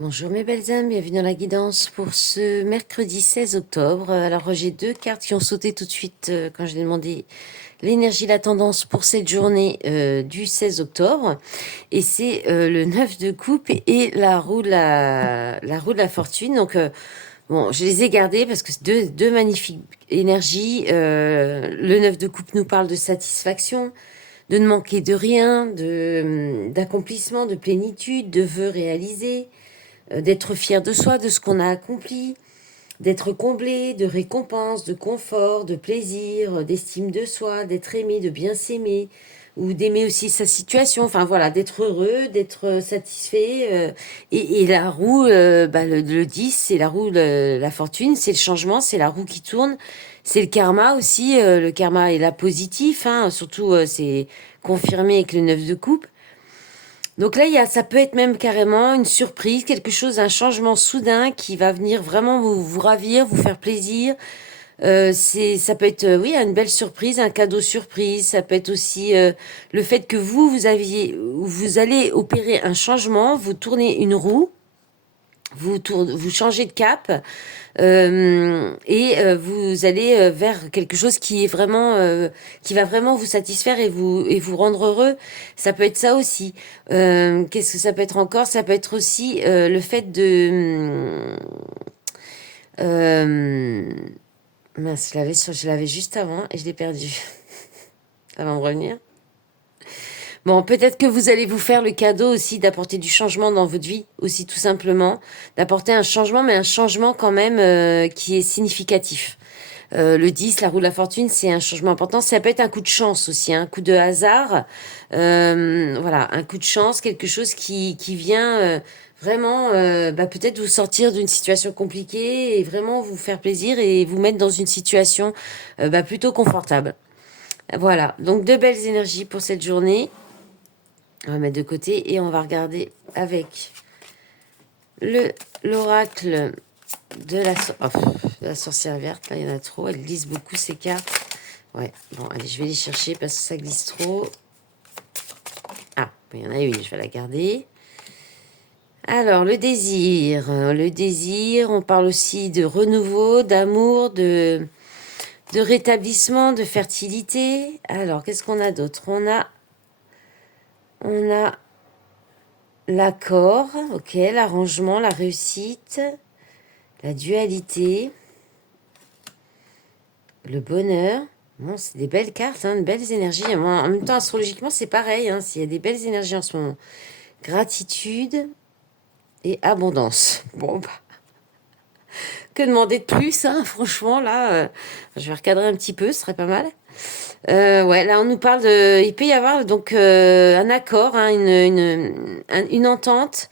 Bonjour mes belles âmes, bienvenue dans la guidance pour ce mercredi 16 octobre. Alors j'ai deux cartes qui ont sauté tout de suite quand j'ai demandé l'énergie, la tendance pour cette journée du 16 octobre. Et c'est le 9 de coupe et la roue de la fortune. Donc bon, je les ai gardées parce que c'est deux magnifiques énergies. Le 9 de coupe nous parle de satisfaction, de ne manquer de rien, d'accomplissement, de plénitude, de vœux réalisés, d'être fier de soi, de ce qu'on a accompli, d'être comblé, de récompense, de confort, de plaisir, d'estime de soi, d'être aimé, de bien s'aimer, ou d'aimer aussi sa situation, enfin voilà, d'être heureux, d'être satisfait. Et la roue, le 10, c'est la roue de la fortune, c'est le changement, c'est la roue qui tourne, c'est le karma aussi, le karma est là positif, hein, surtout c'est confirmé avec le 9 de coupe. Donc là, ça peut être même carrément une surprise, quelque chose, un changement soudain qui va venir vraiment vous ravir, vous faire plaisir. Ça peut être, oui, une belle surprise, un cadeau surprise. Ça peut être aussi le fait que vous allez opérer un changement, vous tournez une roue, vous changez de cap et vous allez vers quelque chose qui est vraiment, qui va vraiment vous satisfaire et vous rendre heureux. Ça peut être ça aussi. Qu'est-ce que ça peut être encore? Ça peut être aussi le fait de mince, je l'avais juste avant et je l'ai perdu. Ça va me revenir. Bon, peut-être que vous allez vous faire le cadeau aussi d'apporter du changement dans votre vie, aussi tout simplement, d'apporter un changement, mais un changement quand même qui est significatif. Le 10, la roue de la fortune, c'est un changement important. Ça peut être un coup de chance aussi, un coup de hasard. Voilà, un coup de chance, quelque chose qui vient vraiment peut-être vous sortir d'une situation compliquée et vraiment vous faire plaisir et vous mettre dans une situation plutôt confortable. Voilà, donc deux belles énergies pour cette journée. On va mettre de côté et on va regarder avec l'oracle de la sorcière verte. Là, il y en a trop. Elle glisse beaucoup ces cartes. Ouais, bon, allez, je vais les chercher parce que ça glisse trop. Ah, il y en a une, je vais la garder. Alors, le désir. Le désir, on parle aussi de renouveau, d'amour, de rétablissement, de fertilité. Alors, qu'est-ce qu'on a d'autre? On a l'accord, ok, l'arrangement, la réussite, la dualité, le bonheur. Bon, c'est des belles cartes, hein, de belles énergies. En même temps, astrologiquement, c'est pareil. Hein, s'il y a des belles énergies en ce moment. Gratitude et abondance. Bon, bah, que demander de plus, hein, franchement, là, je vais recadrer un petit peu, ce serait pas mal. Ouais, là, on nous parle de... Il peut y avoir donc un accord, hein, une entente.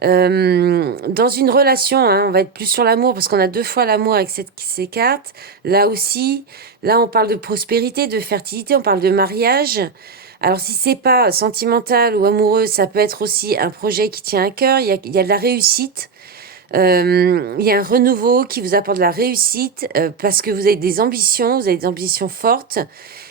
Dans une relation, hein, on va être plus sur l'amour parce qu'on a deux fois l'amour avec ces cartes. Là aussi, là on parle de prospérité, de fertilité, on parle de mariage. Alors si c'est pas sentimental ou amoureux, ça peut être aussi un projet qui tient à cœur. Il y a de la réussite. Il y a un renouveau qui vous apporte de la réussite parce que vous avez des ambitions fortes.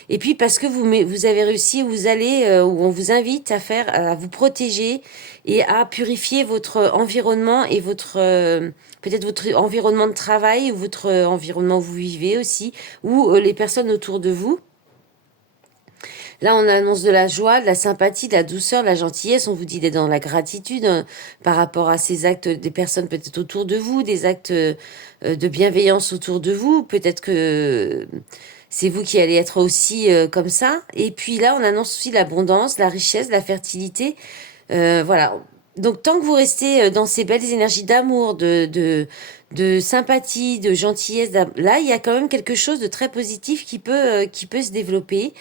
Et puis parce que vous avez réussi, vous allez, où on vous invite à vous protéger et à purifier votre environnement et peut-être votre environnement de travail ou votre environnement où vous vivez aussi, ou les personnes autour de vous. Là, on annonce de la joie, de la sympathie, de la douceur, de la gentillesse. On vous dit d'être dans la gratitude par rapport à ces actes des personnes peut-être autour de vous, des actes de bienveillance autour de vous. Peut-être que c'est vous qui allez être aussi comme ça. Et puis là, on annonce aussi l'abondance, la richesse, la fertilité. Voilà. Donc tant que vous restez dans ces belles énergies d'amour, de sympathie, de gentillesse, là il y a quand même quelque chose de très positif qui peut se développer,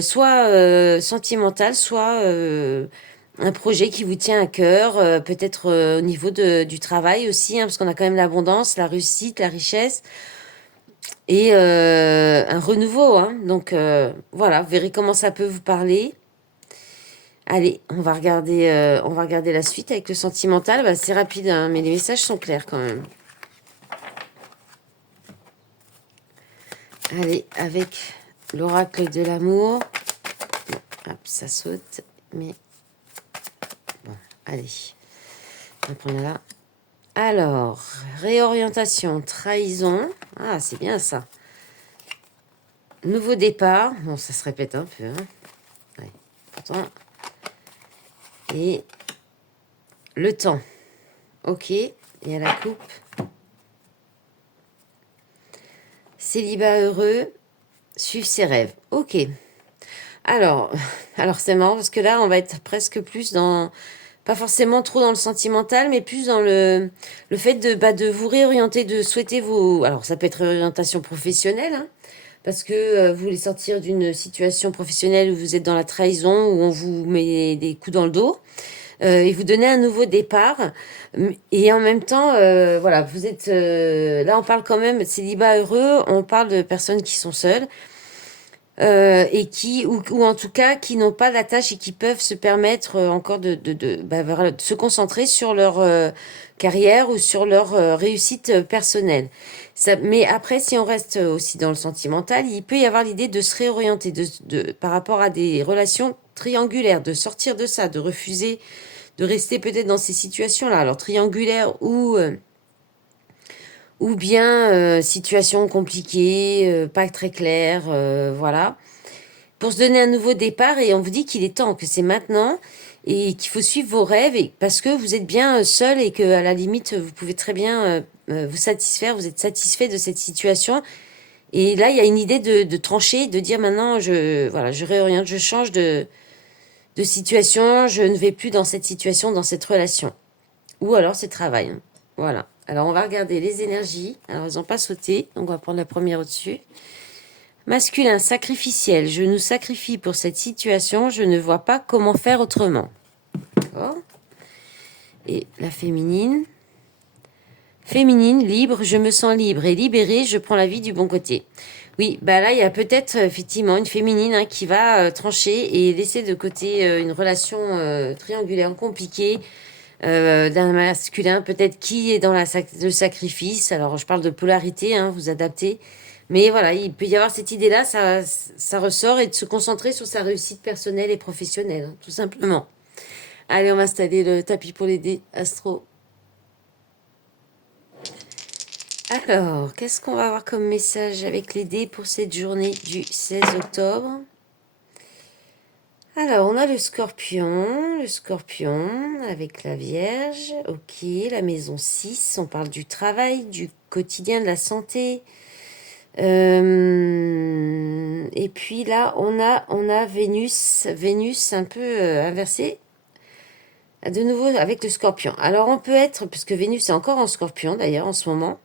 soit sentimental, soit un projet qui vous tient à cœur, peut-être au niveau du travail aussi, hein, parce qu'on a quand même l'abondance, la réussite, la richesse et un renouveau. Hein. Donc voilà, vous verrez comment ça peut vous parler. Allez, on va regarder la suite avec le sentimental. Bah, c'est rapide, hein, mais les messages sont clairs quand même. Allez, avec l'oracle de l'amour. Bon, hop, ça saute. Mais bon, allez. On va prendre là. Alors, réorientation, trahison. Ah, c'est bien ça. Nouveau départ. Bon, ça se répète un peu. Hein. Ouais, pourtant. Et le temps. Ok. Et à la coupe. Célibat heureux. Suivre ses rêves. Ok. Alors, alors c'est marrant parce que là, on va être presque plus dans... Pas forcément trop dans le sentimental, mais plus dans le fait de vous réorienter, de souhaiter vos... Alors, ça peut être réorientation professionnelle, hein, parce que vous voulez sortir d'une situation professionnelle où vous êtes dans la trahison, où on vous met des coups dans le dos, et vous donner un nouveau départ. Et en même temps, voilà, vous êtes... là, on parle quand même de célibat heureux, on parle de personnes qui sont seules. Et qui ou en tout cas qui n'ont pas d'attache et qui peuvent se permettre encore voilà, de se concentrer sur leur carrière ou sur leur réussite personnelle. Ça, mais après, si on reste aussi dans le sentimental, il peut y avoir l'idée de se réorienter par rapport à des relations triangulaires, de sortir de ça, de refuser de rester peut-être dans ces situations-là. Alors triangulaire ou bien situation compliquée, pas très claire, voilà, pour se donner un nouveau départ. Et on vous dit qu'il est temps, que c'est maintenant et qu'il faut suivre vos rêves et, parce que vous êtes bien seul et que à la limite vous pouvez très bien vous satisfaire, vous êtes satisfait de cette situation. Et là il y a une idée de trancher, de dire maintenant voilà, je réoriente, je change de situation, je ne vais plus dans cette situation, dans cette relation. Ou alors c'est travail. Hein. Voilà. Alors on va regarder les énergies. Alors elles n'ont pas sauté, donc on va prendre la première au-dessus. Masculin, sacrificiel. Je nous sacrifie pour cette situation. Je ne vois pas comment faire autrement. D'accord. Et la féminine. Féminine, libre. Je me sens libre et libérée. Je prends la vie du bon côté. Oui, bah là, il y a peut-être effectivement une féminine hein, qui va trancher et laisser de côté une relation triangulaire compliquée d'un masculin, peut-être qui est dans le sacrifice. Alors, je parle de polarité, hein, vous adaptez. Mais voilà, il peut y avoir cette idée-là, ça ressort, et de se concentrer sur sa réussite personnelle et professionnelle, hein, tout simplement. Allez, on va installer le tapis pour les dés astro. Alors, qu'est-ce qu'on va avoir comme message avec les dés pour cette journée du 16 octobre? Alors, on a le scorpion avec la Vierge, ok, la maison 6, on parle du travail, du quotidien, de la santé. Et puis là, on a Vénus un peu inversée, de nouveau avec le scorpion. Alors, on peut être, puisque Vénus est encore en scorpion d'ailleurs en ce moment,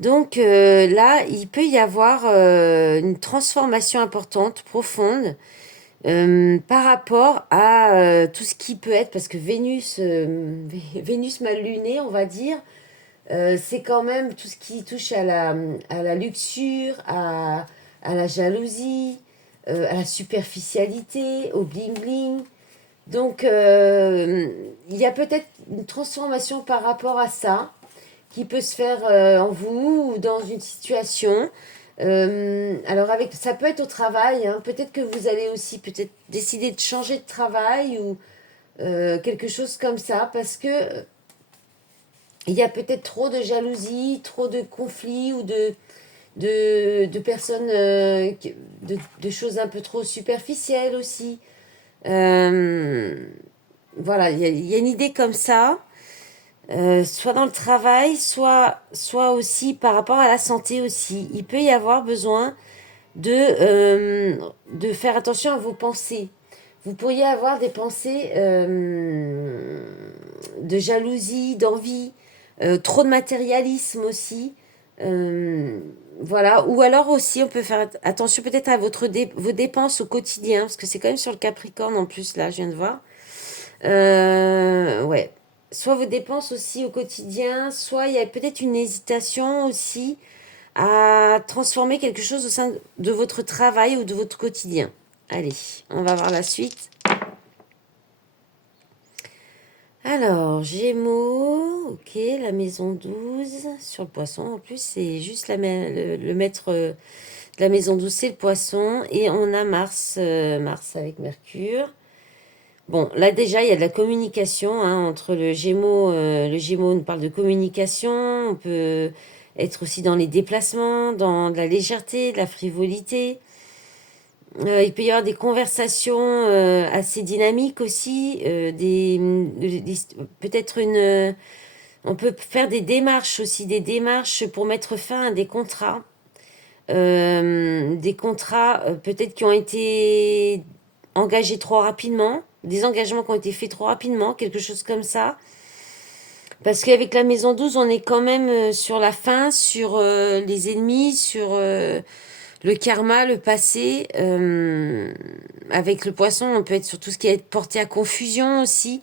donc là, il peut y avoir une transformation importante, profonde, par rapport à tout ce qui peut être, parce que Vénus mal lunée, on va dire, c'est quand même tout ce qui touche à la luxure, à la jalousie, à la superficialité, au bling-bling. Donc, il y a peut-être une transformation par rapport à ça qui peut se faire en vous ou dans une situation. Alors avec, ça peut être au travail, hein. Peut-être que vous allez aussi peut-être décider de changer de travail ou quelque chose comme ça, parce que il y a peut-être trop de jalousie, trop de conflits ou de personnes, de choses un peu trop superficielles aussi. Euh, voilà, il y a une idée comme ça. Soit dans le travail, soit aussi par rapport à la santé aussi. Il peut y avoir besoin de faire attention à vos pensées. Vous pourriez avoir des pensées de jalousie, d'envie, trop de matérialisme aussi. Euh, voilà. Ou alors aussi, on peut faire attention peut-être à vos dépenses au quotidien, parce que c'est quand même sur le Capricorne en plus, là, je viens de voir. Ouais. Soit vos dépenses aussi au quotidien, soit il y a peut-être une hésitation aussi à transformer quelque chose au sein de votre travail ou de votre quotidien. Allez, on va voir la suite. Alors, Gémeaux, ok, la maison 12 sur le poisson. En plus, c'est juste le maître de la maison 12, c'est le poisson. Et on a Mars, Mars avec Mercure. Bon, là déjà, il y a de la communication hein, entre le Gémeaux. Le Gémeaux nous parle de communication. On peut être aussi dans les déplacements, dans de la légèreté, de la frivolité. Il peut y avoir des conversations assez dynamiques aussi. Peut-être une... on peut faire des démarches aussi, des démarches pour mettre fin à des contrats. Des contrats peut-être qui ont été engagés trop rapidement, des engagements qui ont été faits trop rapidement, quelque chose comme ça. Parce qu'avec la maison 12, on est quand même sur la fin, sur les ennemis, sur le karma, le passé. Avec le poisson, on peut être sur tout ce qui est porté à confusion aussi.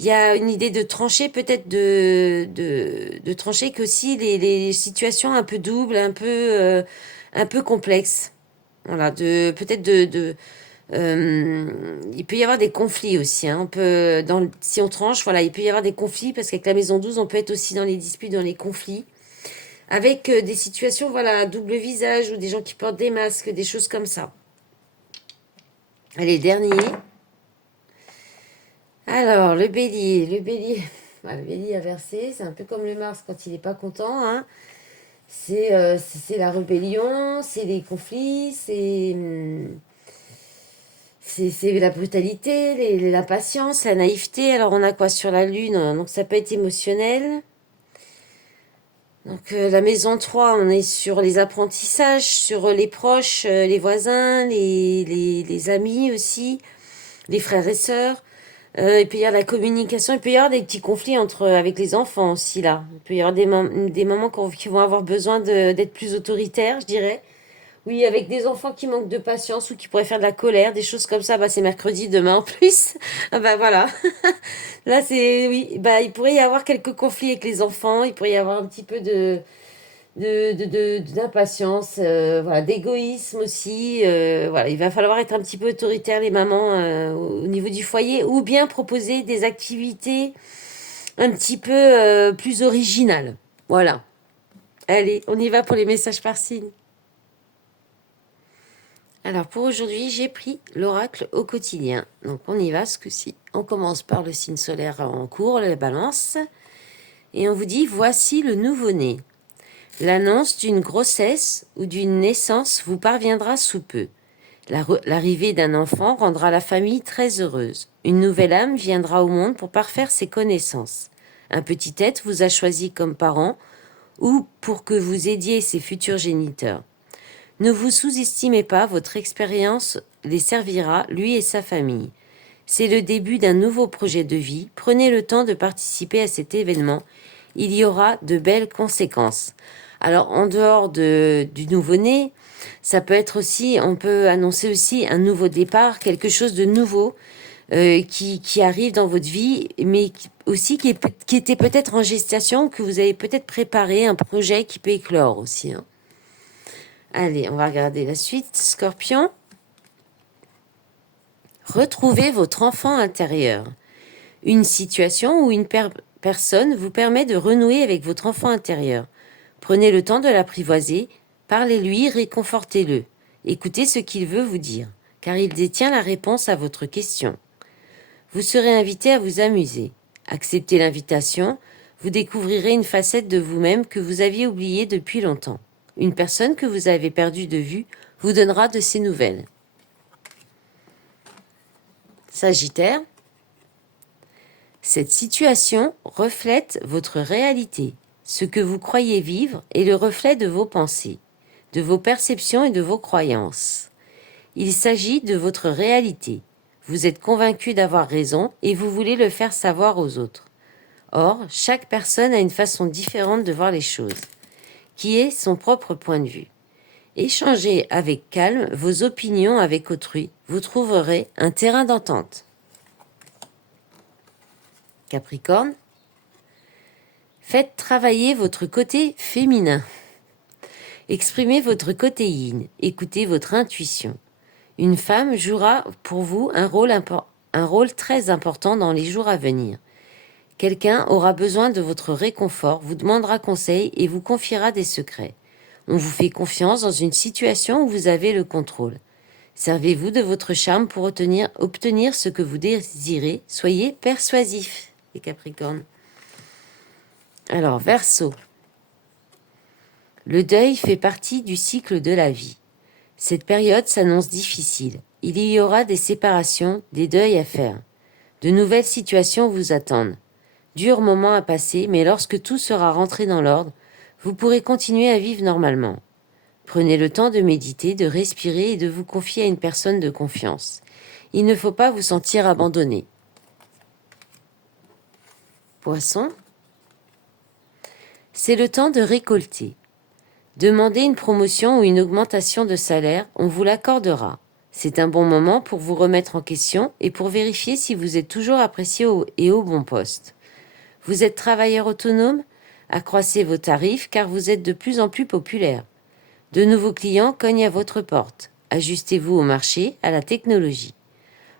Il y a une idée de trancher, peut-être de trancher qu'aussi les situations un peu doubles, un peu complexes. Voilà, peut-être il peut y avoir des conflits aussi. Hein. Si on tranche, voilà, il peut y avoir des conflits parce qu'avec la maison 12, on peut être aussi dans les disputes, dans les conflits. Avec des situations, voilà, à double visage ou des gens qui portent des masques, des choses comme ça. Allez, dernier. Alors, le bélier. Le bélier inversé, c'est un peu comme le Mars quand il n'est pas content. Hein. C'est la rébellion, c'est les conflits, c'est la brutalité, l'impatience, la naïveté. Alors, on a quoi sur la Lune? Donc, ça peut être émotionnel. Donc, la maison 3, on est sur les apprentissages, sur les proches, les voisins, les amis aussi, les frères et sœurs. Il peut y avoir la communication, il peut y avoir des petits conflits avec les enfants aussi, là. Il peut y avoir des mamans qui vont avoir besoin d'être plus autoritaires, je dirais. Oui, avec des enfants qui manquent de patience ou qui pourraient faire de la colère, des choses comme ça. Bah, c'est mercredi, demain en plus. Ah bah voilà. Là, oui, bah, il pourrait y avoir quelques conflits avec les enfants. Il pourrait y avoir un petit peu d'impatience, voilà, d'égoïsme aussi. Voilà, il va falloir être un petit peu autoritaire, les mamans, au niveau du foyer, ou bien proposer des activités un petit peu plus originales. Voilà. Allez, on y va pour les messages par signe. Alors pour aujourd'hui, j'ai pris l'oracle au quotidien. Donc on y va ce coup-ci. On commence par le signe solaire en cours, la balance. Et on vous dit, voici le nouveau-né. L'annonce d'une grossesse ou d'une naissance vous parviendra sous peu. L'arrivée d'un enfant rendra la famille très heureuse. Une nouvelle âme viendra au monde pour parfaire ses connaissances. Un petit être vous a choisi comme parent ou pour que vous aidiez ses futurs géniteurs. Ne vous sous-estimez pas, votre expérience les servira, lui et sa famille. C'est le début d'un nouveau projet de vie. Prenez le temps de participer à cet événement. Il y aura de belles conséquences. Alors, en dehors du nouveau-né, ça peut être aussi, on peut annoncer aussi un nouveau départ, quelque chose de nouveau qui arrive dans votre vie, mais aussi qui était peut-être en gestation, que vous avez peut-être préparé, un projet qui peut éclore aussi. Hein. Allez, on va regarder la suite. Scorpion. Retrouvez votre enfant intérieur. Une situation ou une personne vous permet de renouer avec votre enfant intérieur. Prenez le temps de l'apprivoiser, parlez-lui, réconfortez-le. Écoutez ce qu'il veut vous dire, car il détient la réponse à votre question. Vous serez invité à vous amuser. Acceptez l'invitation, vous découvrirez une facette de vous-même que vous aviez oubliée depuis longtemps. Une personne que vous avez perdue de vue vous donnera de ses nouvelles. Sagittaire. Cette situation reflète votre réalité. Ce que vous croyez vivre est le reflet de vos pensées, de vos perceptions et de vos croyances. Il s'agit de votre réalité. Vous êtes convaincu d'avoir raison et vous voulez le faire savoir aux autres. Or, chaque personne a une façon différente de voir les choses, qui est son propre point de vue. Échangez avec calme vos opinions avec autrui, vous trouverez un terrain d'entente. Capricorne. Faites travailler votre côté féminin. Exprimez votre côté yin, écoutez votre intuition. Une femme jouera pour vous un rôle très important dans les jours à venir. Quelqu'un aura besoin de votre réconfort, vous demandera conseil et vous confiera des secrets. On vous fait confiance dans une situation où vous avez le contrôle. Servez-vous de votre charme pour obtenir ce que vous désirez. Soyez persuasif, les Capricornes. Alors, Verseau. Le deuil fait partie du cycle de la vie. Cette période s'annonce difficile. Il y aura des séparations, des deuils à faire. De nouvelles situations vous attendent. Dur moment à passer, mais lorsque tout sera rentré dans l'ordre, vous pourrez continuer à vivre normalement. Prenez le temps de méditer, de respirer et de vous confier à une personne de confiance. Il ne faut pas vous sentir abandonné. Poisson. C'est le temps de récolter. Demandez une promotion ou une augmentation de salaire, on vous l'accordera. C'est un bon moment pour vous remettre en question et pour vérifier si vous êtes toujours apprécié et au bon poste. Vous êtes travailleur autonome? Accroissez vos tarifs car vous êtes de plus en plus populaire. De nouveaux clients cognent à votre porte. Ajustez-vous au marché, à la technologie.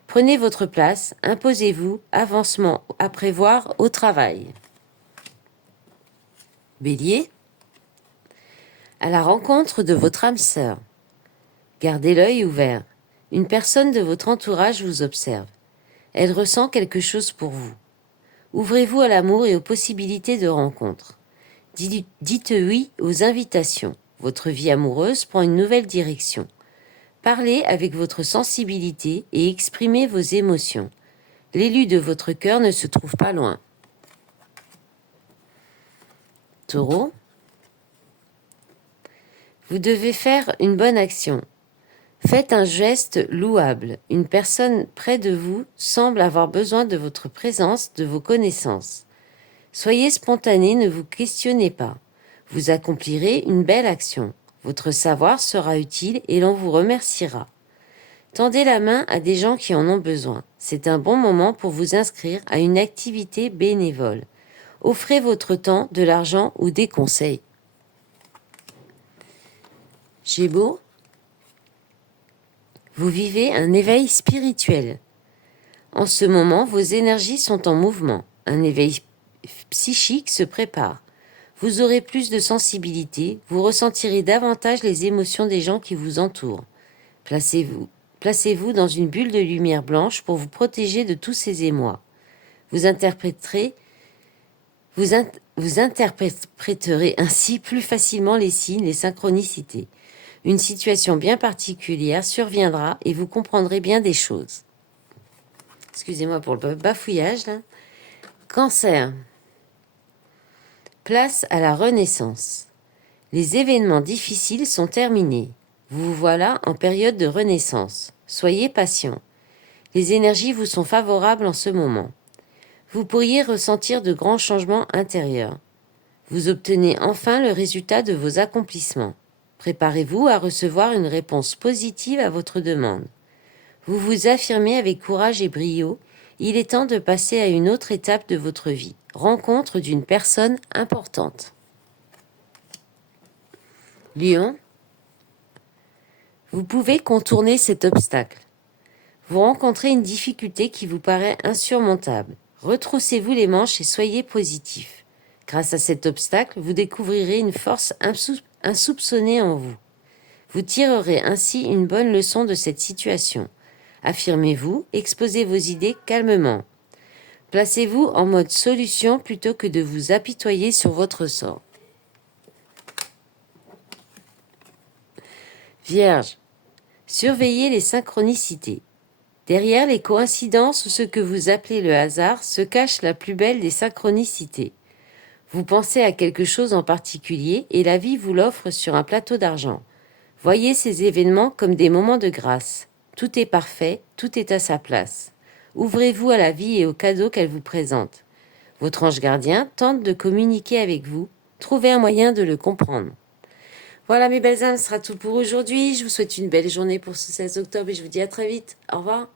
Prenez votre place, imposez-vous, avancement à prévoir au travail. Bélier. À la rencontre de votre âme sœur. Gardez l'œil ouvert. Une personne de votre entourage vous observe. Elle ressent quelque chose pour vous. Ouvrez-vous à l'amour et aux possibilités de rencontre. Dites oui aux invitations. Votre vie amoureuse prend une nouvelle direction. Parlez avec votre sensibilité et exprimez vos émotions. L'élu de votre cœur ne se trouve pas loin. Taureau. Vous devez faire une bonne action. Faites un geste louable. Une personne près de vous semble avoir besoin de votre présence, de vos connaissances. Soyez spontané, ne vous questionnez pas. Vous accomplirez une belle action. Votre savoir sera utile et l'on vous remerciera. Tendez la main à des gens qui en ont besoin. C'est un bon moment pour vous inscrire à une activité bénévole. Offrez votre temps, de l'argent ou des conseils. Gémeaux. Vous vivez un éveil spirituel. En ce moment, vos énergies sont en mouvement. Un éveil psychique se prépare. Vous aurez plus de sensibilité, vous ressentirez davantage les émotions des gens qui vous entourent. Placez-vous dans une bulle de lumière blanche pour vous protéger de tous ces émois. Vous interpréterez ainsi plus facilement les signes, les synchronicités. Une situation bien particulière surviendra et vous comprendrez bien des choses. Excusez-moi pour le bafouillage, là. Cancer. Place à la renaissance. Les événements difficiles sont terminés. Vous voilà en période de renaissance. Soyez patient. Les énergies vous sont favorables en ce moment. Vous pourriez ressentir de grands changements intérieurs. Vous obtenez enfin le résultat de vos accomplissements. Préparez-vous à recevoir une réponse positive à votre demande. Vous vous affirmez avec courage et brio. Il est temps de passer à une autre étape de votre vie. Rencontre d'une personne importante. Lion. Vous pouvez contourner cet obstacle. Vous rencontrez une difficulté qui vous paraît insurmontable. Retroussez-vous les manches et soyez positif. Grâce à cet obstacle, vous découvrirez une force insoupçonnée en vous. Vous tirerez ainsi une bonne leçon de cette situation. Affirmez-vous, exposez vos idées calmement. Placez-vous en mode solution plutôt que de vous apitoyer sur votre sort. Vierge. Surveillez les synchronicités. Derrière les coïncidences ou ce que vous appelez le hasard se cache la plus belle des synchronicités. Vous pensez à quelque chose en particulier et la vie vous l'offre sur un plateau d'argent. Voyez ces événements comme des moments de grâce. Tout est parfait, tout est à sa place. Ouvrez-vous à la vie et aux cadeaux qu'elle vous présente. Votre ange gardien tente de communiquer avec vous. Trouvez un moyen de le comprendre. Voilà mes belles âmes, ce sera tout pour aujourd'hui. Je vous souhaite une belle journée pour ce 16 octobre et je vous dis à très vite. Au revoir.